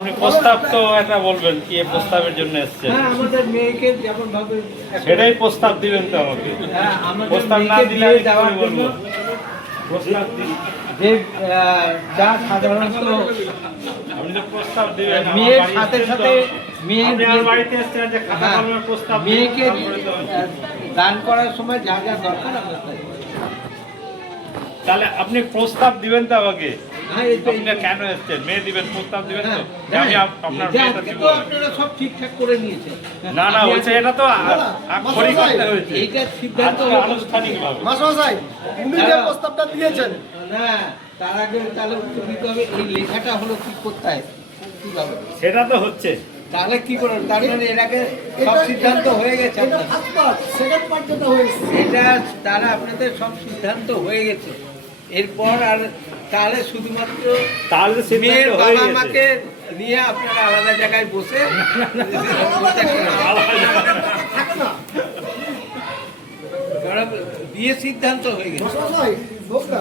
আপনি প্রস্তাব তো একটা বলবেন কি এই প্রস্তাবের জন্য এসেছেন? হ্যাঁ, আমাদের মেয়েকে যেমন ভাবে সেটাই প্রস্তাব দিবেন তো আমাকে। হ্যাঁ, আমাদের প্রস্তাব না মেয়েকে দিলে বিয়ে আমি কি দেওয়ার বলবো? জন্য প্রস্তাব দিন। যে যা সাধারণত আপনি তো প্রস্তাব দিবেন। আমার মেয়ের বাড়ি সাথে এসেছেন সাথে তো। মেয়ের আপনি আমার বিয়ে- বাড়িতে এসেছেন যে খাতা হ্যাঁ, কলমের প্রস্তাব দিন, মেয়েকে তারপরে তো দান করার সময় যা যা দরকার আমরা তাই। তাহলে আপনি প্রস্তাব দিবেন তো আমাকে। হ্যাঁ, এই তো- আপনি কেন এসেছেন? মেয়ে দিবেন, প্রস্তাব দিবেন তো? হ্যাঁ, যে আমি আপনার যে মেয়েটা আজকে দিব। তো আপনারা সব ঠিকঠাক করে নিয়েছেন। না না, হয়েছে এটা তো আক্ষরিক করতে হয়েছে। এইটার সিদ্ধান্ত আজকে হলো- আনুষ্ঠানিকভাবে। মাস্টারমশাই, উনি যে প্রস্তাবটা দিয়েছেন না, তার আগে তাহলে উত্তর দিতে হবে এই লেখাটা হলো কি কোথায় কিভাবে, সেটা তো হচ্ছে। তাহলে কি করবেন? তার মানে এর আগে সব সিদ্ধান্ত হয়ে গেছে এটা আপনার। ফার্স্ট পার্ট, সেকেন্ড পার্ট যেটা হয়েছে এটা তারা আপনাদের সব সিদ্ধান্ত হয়ে গেছে। এরপর আর তাহলে শুধুমাত্র তাহলে মেয়ের সিদ্ধান্ত হয়ে বাবা গেছে। মাকে নিয়ে আপনারা আলাদা জায়গায় বসে থাকে না। বিয়ে সিদ্ধান্ত হয়ে গেছে। মাস্টারমশাই, হোক না।